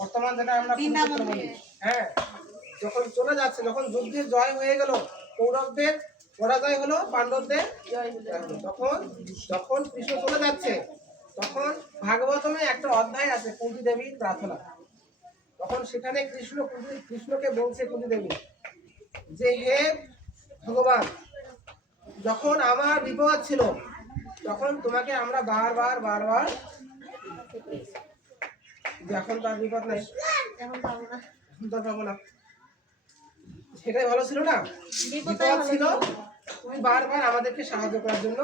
বর্তমান যেটা আমরা কুরুক্ষেত্র বলি, হ্যাঁ, যখন চলে যাচ্ছে, যখন যুদ্ধে জয় হয়ে গেল, কৌরবদের পরাজয় হলো, পাণ্ডবদের জয় হলো, তখন যখন কৃষ্ণ চলে যাচ্ছে, তখন ভাগবতমে একটা অধ্যায় আছে কুন্তী দেবীর প্রার্থনা। তখন সেখানে কৃষ্ণকে বলছে কুন্তী দেবী যে হে ভগবান, যখন আমার বিপদ ছিল তখন তোমাকে আমরা বারবার এখন তার বিপদ নাই, এখন তো পাবো না, সেটাই ভালো ছিল না? বিপদ ছিল, তুমি বারবার আমাদেরকে সাহায্য করার জন্য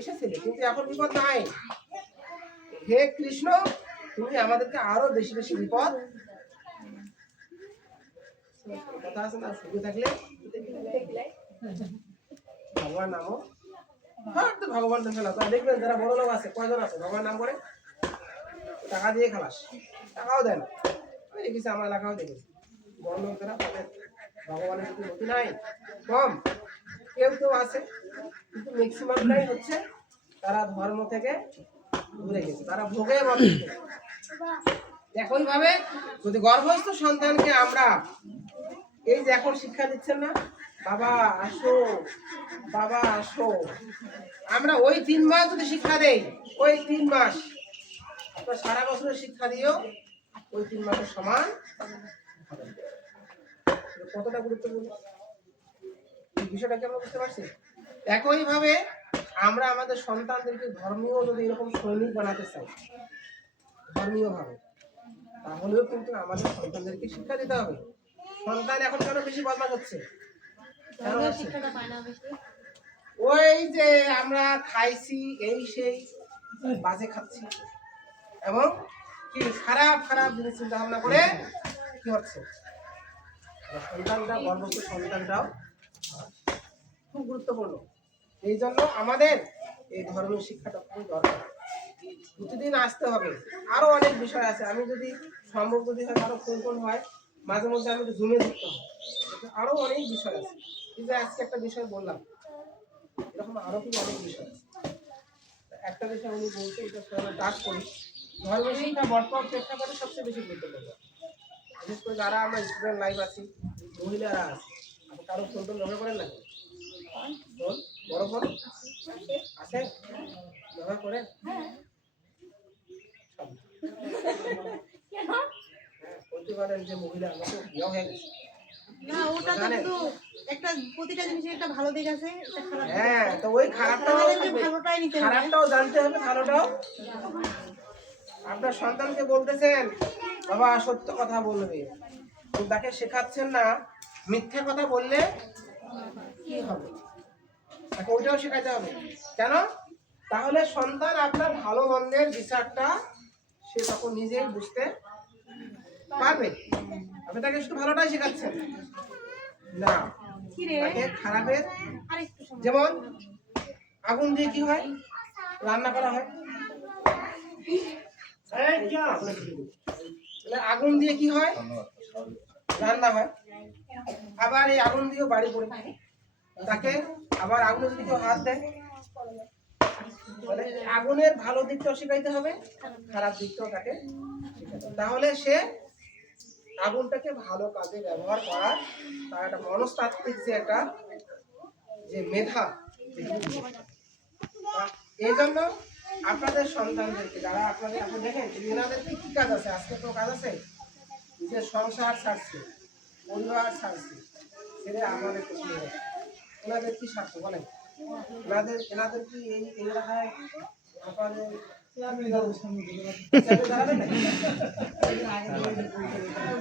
এসেছিলে, কিন্তু এখন বিপদ নাই। হে কৃষ্ণ, তুমি আমাদেরকে আরো বেশি বেশি বিপদ, কথা আছে না, সুখে থাকলে ভগবান নামও, হ্যাঁ তো ভগবান নাম খেলা। দেখবেন যারা বড় লোক আছে, কয়জন আছে ভগবান নাম করে, টাকা দিয়ে খালাস, টাকাও দেন। আমি দেখেছি আমার এলাকাও দেখেছি, বড় লোকেরা তাদের ভগবানের প্রতি গতি নাই, কম। কেউ কেউ আছে, কিন্তু ম্যাক্সিমামটাই হচ্ছে তারা ধর্ম থেকে ঘুরে গেছে, তারা ভোগে বঞ্চিত। একইভাবে যদি গর্ভস্থ সন্তানকে আমরা এই যে এখন শিক্ষা দিচ্ছেন না, বাবা আসো বাবা আসো, আমরা ওই 3 মাস যদি শিক্ষা দেই, ওই 3 মাস আপনার সারা বছরের শিক্ষা দিয়েও ওই 3 মাসের সমান হবে। কতটা গুরুত্বপূর্ণ এই বিষয়টাকে আমরা বুঝতে পারছি। একইভাবে আমরা আমাদের সন্তানদেরকে ধর্মীয় যদি এরকম সৈনিক বানাতে চাই, ধর্মীয় ভাবে, তাহলেও কিন্তু আমাদের সন্তানদেরকে শিক্ষা দিতে হবে। সন্তান এখন কেন বেশি বদমাশ হচ্ছে? ওই যে আমরা খাইছি এই সেই বাজে খাচ্ছি এবং কি খারাপ খারাপ জিনিস চিন্তা ভাবনা করে কি হচ্ছে, সন্তানটা, গর্ভস্থ সন্তানটাও খুব গুরুত্বপূর্ণ। এই জন্য আমাদের এই ধর্মীয় শিক্ষাটা খুবই দরকার, প্রতিদিন আসতে হবে। আরো অনেক বিষয় আছে, আমি যদি সম্ভব যদি হয় আরো কোন হয়, মাঝে মধ্যে আমি একটু জুমে দিতে হবে, আরো অনেক বিষয় আছে। কিন্তু আজকে একটা বিষয় বললাম, এরকম আরো কিন্তু অনেক বিষয় আছে। একটা বিষয় আমি বলতে এটা টাচ করি, ধর্মীয় শিক্ষা বর্তমান প্রেক্ষাপটে সবচেয়ে বেশি গুরুত্বপূর্ণ। বিশেষ করে যারা আমরা স্টুডেন্ট লাইফ আছি, মহিলারা আছে, আপনি কারো ফোন টোন ব্যবহার করেন না? ফোন, বড় ফোন আছে, ব্যবহার করেন? বলতে পারেন যে মহিলা আমাকে বিয়ে হয়ে গেছে না, ওটা তো শুধু একটা, প্রতিটা জিনিসের একটা ভালো দিক আছে, একটা খারাপ দিক আছে। হ্যাঁ, তো ওই খারাপটাও ভালোটাই নিতে হবে, খারাপটাও জানতে হবে, ভালোটাও। আপনার সন্তানকে বলতেছেন বাবা সত্য কথা বলবে, তাকে শেখাচ্ছেন না মিথ্যা কথা বললে কি হবে, তাকে ওইটাও শেখাতে হবে। কেন? তাহলে সন্তান আপনার ভালো মন্দের বিচারটা সে তখন নিজেই বুঝতে পারবে। আপনি তাকে শুধু ভালোটাই শেখাচ্ছেন না, তাকে খারাপের, যেমন আগুন দিয়ে কি হয়, রান্না করা হয়, আগুন দিয়ে কি হয়, রান্না হয়। আবার এই আগুন দিয়েও বাড়ি পড়ে, তাকে আবার আগুনে যদি কেউ হাত দেয়, আগুনের ভালো দিকটাও শিখাইতে হবে, খারাপ দিকটাও তাকে শিখাইতে হবে। তাহলে সে আগুনটাকে ভালো কাজে ব্যবহার করার তার একটা মনস্তাত্ত্বিক যে একটা যে মেধা, এই জন্য আপনাদের সন্তানদেরকে যারা আপনাদের, আপনি দেখেন এনাদেরকে কি কাজ আছে, আজকে তো কাজ আছে যে সংসার ছাড়ছে, পরিবার ছাড়ছে, ছেড়ে আমাদের ওনাদের কি স্বার্থ বলেন? এনাদের কি এই এলাকায় আপনাদের